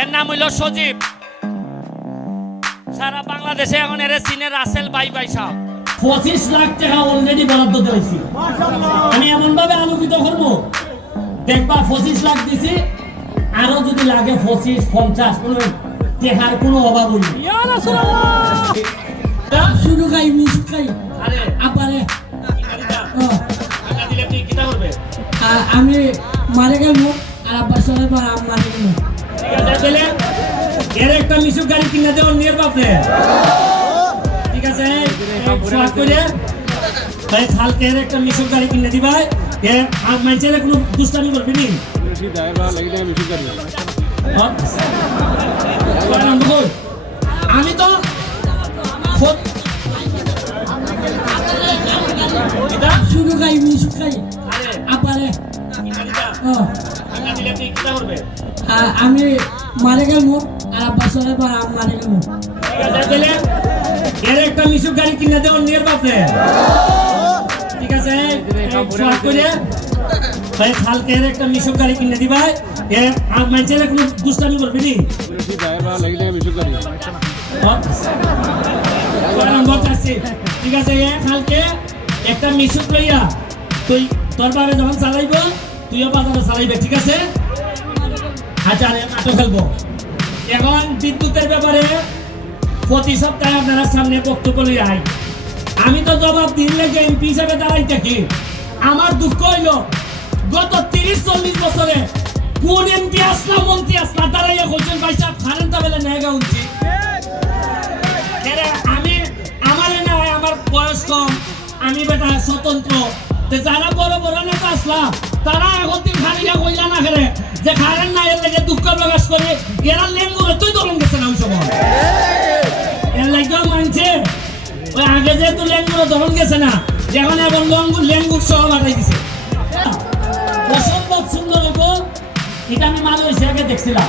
এর নাম হইল সজীব। সারা বাংলাদেশে এখন এর সিনে রাসেল বাই বাই সাহ। পঁচিশ লাখ টাকা অলরেডি বরাদ্দ দিয়েছি আমি এমন ভাবে আলোকিত করব দেখবা পঁচিশ লাখ দিছি আরও যদি লাগে পঁচিশ পঞ্চাশ কোনো টেকার কোনো অভাব হইনি। শুরু খাই মিস খাই। আপারে আমি মারে গেল আর আব্বার সবাই পর মারে গেল তাহলে এর একটা মিশুক গাড়ি কিনে দেওয়ার নিয়ে বাপরে ঠিক আছে? সোয়াদ করে তাই কালকে এর একটা মিশুক গাড়ি কিনে দিবাই এ আর মাইচের কোনো দুষ্টামি করবি নি? বেশি দায় লাগি দেয় বেশি করি হ্যাঁ? আমি তো খাই খাই আপারে। দিলে করবে? আমি মারে গেল আর সবাই পর আম গেল ঠিক এর একটা মিশুক গাড়ি কিনে দেওয়ার নিয়ে বাপরে ঠিক আছে? এর একটা মিশুক কিনে দিবাই এ, আর মাইচের কোনো দুষ্টামি করবি নি? বেশি দায় বা লাগি দেয় বেশি করি কয় নম্বর চাচ্ছি? ঠিক আছে একটা মিশুক লইয়া তুই তোর বাবে যখন চালাইব, তুইও বাজারে চালাইবে, ঠিক আছে? আরে নাটক খেলব। এখন বিদ্যুতের ব্যাপারে প্রতি সপ্তাহে আপনারা সামনে বক্তব্য লই আই আমি তো জবাব দিলে যে এমপি হিসাবে দাঁড়াই থাকি আমার দুঃখ হইল, গত তিরিশ চল্লিশ বছরে কোন এমপি আসলা, মন্ত্রী আসলা, দাঁড়াইয়া কইছেন ভাই সাহেব খারেন তাবেলে নেগা উঠছি আমি, আমার না আমার বয়স কম, আমি বেটা স্বতন্ত্র। যারা বড় বড় নেতা আসলা তারা এখন দিন কইলা না খেলে যে খারেন না, এর লাগে দুঃখ প্রকাশ করে। এরা লেঙ্গু তুই দলন গেছে না ওই সময়। এর লাগেও মানছে। ওই আগে যেহেতু লেঙ্গুর ধরন গেছে না এখন এখন লঙ্গুর লেঙ্গুর সহ লাগাই দিছে। অসম্ভব সুন্দর হব এটা আমি মালয়েশিয়াকে দেখছিলাম।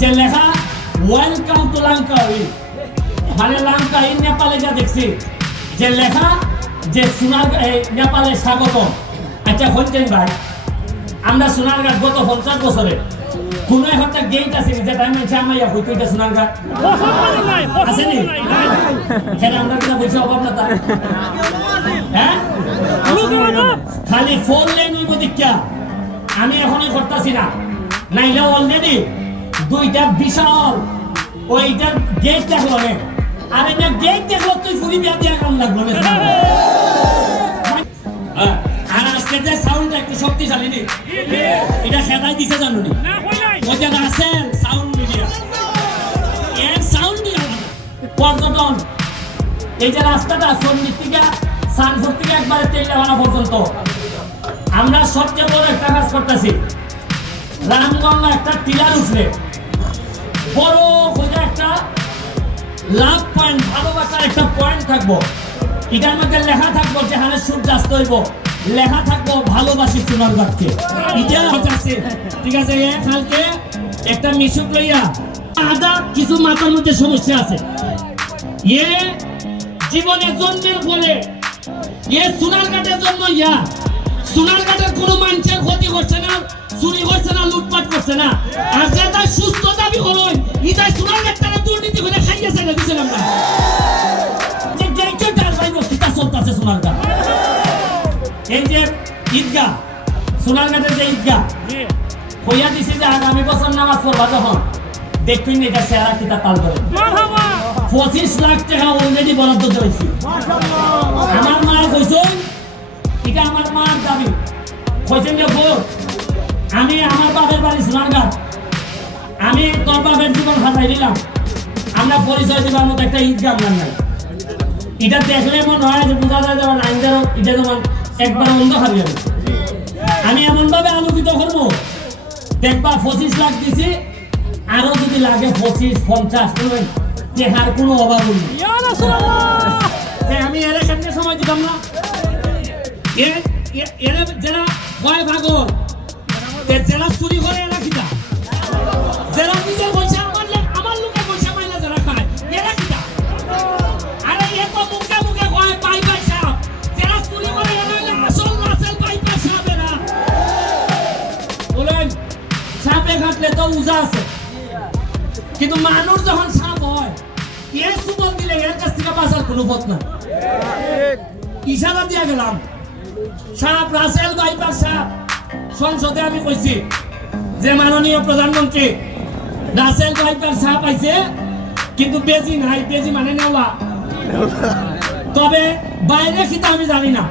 যে লেখা, ওয়েলকাম টু লঙ্কা উই মানে লঙ্কা এই নেপালে যা দেখছি। যে লেখা, যে সোনার নেপালে স্বাগত আচ্ছা হচ্ছেন ভাই আমরা সোনারঘাট গত পঞ্চাশ বছরে কোনো একটা গেট আছে যেটা আমি জামাইয়া হইতো এটা সোনারঘাট আসেনি এখানে আমরা কিনা বলছি অভাব না হ্যাঁ? খালি ফোন লেন হইব দীক্ষা। আমি এখনই করতেছি না। নাইলে অলরেডি দুইটা বিশাল ওইটার গেট দেখল নে। আর এটা গেট দেখল তুই ফুরি বিয়া দিয়া কাম লাগল না হ্যাঁ, আর আজকে সাউন্ড একটু শক্তিশালী নি। এটা খেলাই দিছে জানো নি ওই রাসেল সাউন্ড মিডিয়া এর সাউন্ড পর্যটন এই যে রাস্তাটা সন্ধির থেকে সানপুর থেকে একবারে তেলিয়াখানা পর্যন্ত। আমরা সবচেয়ে বড় একটা কাজ করতেছি। রামগঙ্গা একটা টিলার উঠলে। বড় করে একটা লাভ পয়েন্ট ভালোবাসার একটা পয়েন্ট থাকব। এটার মধ্যে লেখা থাকব যেখানে সূর্যাস্ত হইব। লেখা থাকব ভালোবাসি সোনারগাঁকে এটা আছে, ঠিক আছে এ কালকে একটা মিশুক লইয়া আদা কিছু মাথার মধ্যে সমস্যা আছে। ইয়ে জীবনে জন্মের ইয়ে জন্য ইয়া। সোনারঘাটের কোনো মানুষের ক্ষতি করছে না, চুরি করছে না, লুটপাট করছে না। আর যে তার হলো ইতাই সোনারঘাট দুর্নীতি করে খাইয়েছে না দিচ্ছেন আমরা ঈদগাহ সোনারঘাটের যে ঈদগাহ হইয়া দিছে যে আগামী বছর নামাজ পড়বা যখন দেখবেন এটা সেরা কিতা তাল করে। পঁচিশ লাখ টাকা অলরেডি বরাদ্দ দিয়েছি আমার মা কইছেন এটা আমার মার দাবি। কইছেন যে বউ আমি আমার বাপের বাড়ি সোনারঘাট আমি তোর বাপের জীবন হাতাই দিলাম। আমরা পরিচয় দিবার মতো একটা ঈদগাহ নাই। এটা দেখলে মনে হয় যে বোঝা যায় যেমন আইনদার এটা যেমন একবার অন্ধ হারিয়ে আমি এমন ভাবে আলোকিত করব দেখবা পঁচিশ লাখ দিছি আরও যদি লাগে পঁচিশ পঞ্চাশ চেহার কোনো অভাব নেই। আমি এরা কেমনে সময় দিতাম না। এরা যারা ভয় ভাগর যারা চুরি করে তো উজা আছে। কিন্তু মানুষ যখন সাপ হয় এর সুবল এর কাছ থেকে বাঁচার কোনো পথ না ইশারা দিয়ে গেলাম, সাপ, রাসেল বাইপার সাপ, সংসদে আমি কইছি যে মাননীয় প্রধানমন্ত্রী, রাসেল বাইপার সাপ আইছে, কিন্তু বেজি নাই, বেজি মানে নেওয়া। তবে বাইরে কিন্তু আমি জানি না।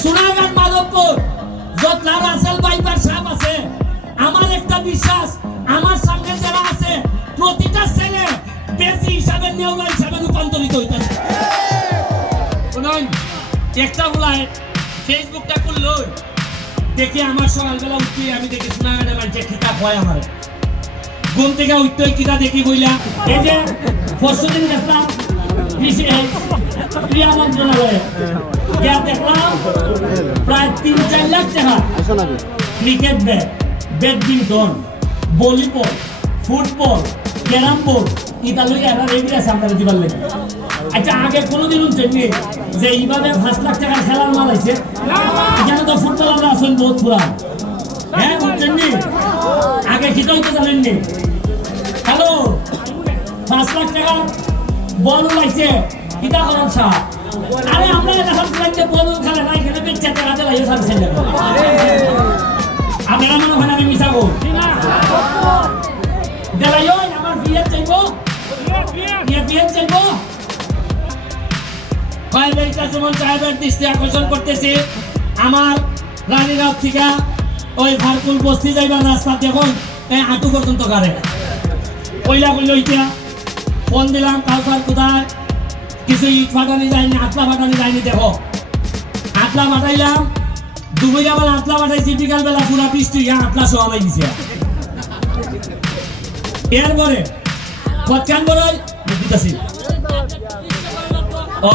সোনারগাঁও মাধবপুর যতলা রাসেল বাইপার সাপ আছে আমার একটা বিশ্বাস আমার সঙ্গে যারা আছে প্রতিটা ছেলে বেজি হিসাবে নেওয়া হিসাবে রূপান্তরিত হইতেছে। শুনুন বলায় ফেসবুকটা খুললো দেখি আমার সকালবেলা উঠতে আমি দেখি সোনাগাড়ে মানুষের খিতা হয় আমার। ঘুম থেকে উঠতে কিতা দেখি বইলা। এই যে পরশুদিন দেখলাম ক্রিয়া মন্ত্রণালয়ে। দেখলাম প্রায় তিন চার লাখ টাকা cricket bat badminton, volleyball, football carrom board ইটা লই এরা রেডি আছে আপনারা দিবার লেগে আচ্ছা আগে কোনোদিন উঠছেননি যে এইভাবে পাঁচ লাখ টাকার খেলার মাল আছে, এখানে তো ফুটবলাররা আছেন বহুত পুরা হ্যাঁ উঠছেননি আগে কি তো জানেননি হ্যালো? পাঁচ লাখ টাকার বল উলাইছে কিতা করেন সাহ আরে, আমরা এটা যে বল খেলে না এখানে বেচে টাকা দিলাই সারছেন আপনারা সাহেবের দৃষ্টি আকর্ষণ করতেছি। আমার রানীগাঁও থেকে ওই ভারকুল বস্তি যাইবার রাস্তা দেখুন এই আঁটু পর্যন্ত কইলা কইল ইতিয়া, ফোন দিলাম কাউসার কোথায়? কিছু ইট ফাটানি যায়নি, আটলা ফাটানি যায়নি, দেখো। আটলা ফাটাইলাম দুপুরে ফাটাইছি বিকাল বেলা পুরা বৃষ্টি, ইয়া আটলা সবাই দিছে এরপরে পচ্চান বড় দিতেছি। ও?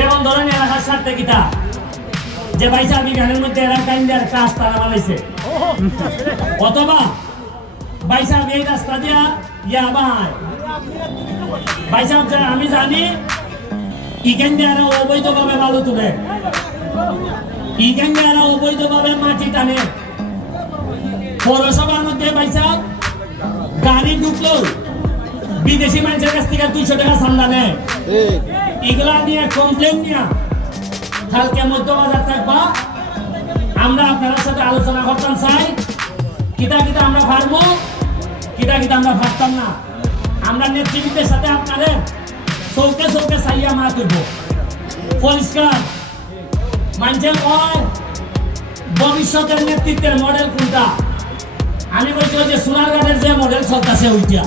যেমন ধরেন এলাকার স্বার্থে কিতা, যে ভাই সাহেব গানের মধ্যে এলাকা ইন্ডিয়ার একটা আস্তানা বানাইছে। অথবা সাহেব এই রাস্তা দিয়া, ইয়া ভাই সাহেব আমি জানি ইকেন দিয়ে অবৈধভাবে বালু তুলে। ইকেন দিয়ে অবৈধভাবে মাটি টানে। পৌরসভার মধ্যে সাহেব গাড়ি ঢুকলো বিদেশি মানুষের কাছ থেকে দুইশো টাকা চান্দা নেয়। এগুলা নিয়ে কমপ্লেন নিয়ে কালকে মধ্যবাজার থাকবা আমরা আপনার সাথে আলোচনা করতাম চাই কিতা কিতা আমরা পারব কিতা কিতা আমরা না। আমরা নেতৃত্বের সাথে আপনাদের চৌকে চৌকে মারা করব পরিষ্কার। মানুষের কয় ভবিষ্যতের নেতৃত্বের মডেল কোনটা? আমি বলছি যে সোনারঘাটের যে মডেল চলতেছে ওইটা।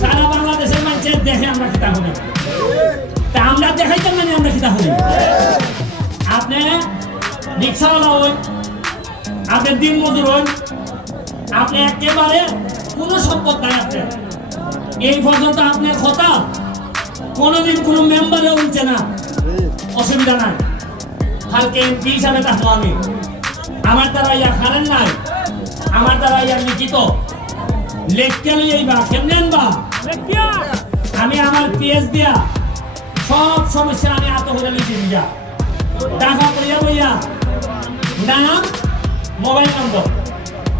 সারা বাংলাদেশের মানুষের দেখে আমরা কিতা তা আমরা দেখাইতাম মানে আমরা কিতা করি আপনি রিক্সাওয়ালা হন আপনি দিন মজুর হন আপনি একেবারে কোনো সম্পদ নাই আপনার। এই পর্যন্ত আপনার কথা কোনোদিন কোনো মেম্বারে উঠছে না। অসুবিধা নাই। কালকে এমপি হিসাবে থাকব আমি। আমার দ্বারা ইয়া খারেন নাই, আমার দ্বারা ইয়া লিখিত। লেখকে লই বা, কেমনে আনবা? আমি আমার পিএস দিয়া সব সমস্যা আমি আত হয়ে লিখে দিয়া টাকা পড়িয়া বইয়া নাম মোবাইল নম্বর।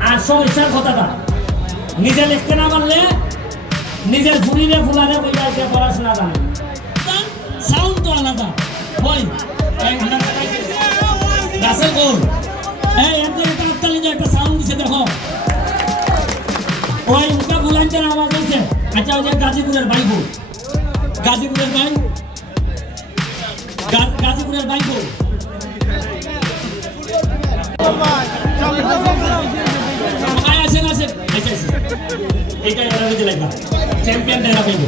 আর সমস্যার কথাটা নিজে লিখতে না পারলে নিজের ফুরিলে ফুলারে বইয়া যে পড়াশোনা জানে সাউন্ড তো আলাদা। বই। গাছের গোল। এই, এত একটা আটকালি একটা সাউন্ড দিছে, দেখো। ওই উল্টা ফুলাঞ্চের আওয়াজ হচ্ছে আচ্ছা যে গাজীপুরের বাইক গাজীপুরের গা- গাজীপুরের বাইক আসেন আসেন। এরা দিতে লাগবা চ্যাম্পিয়নটা এরা পাইব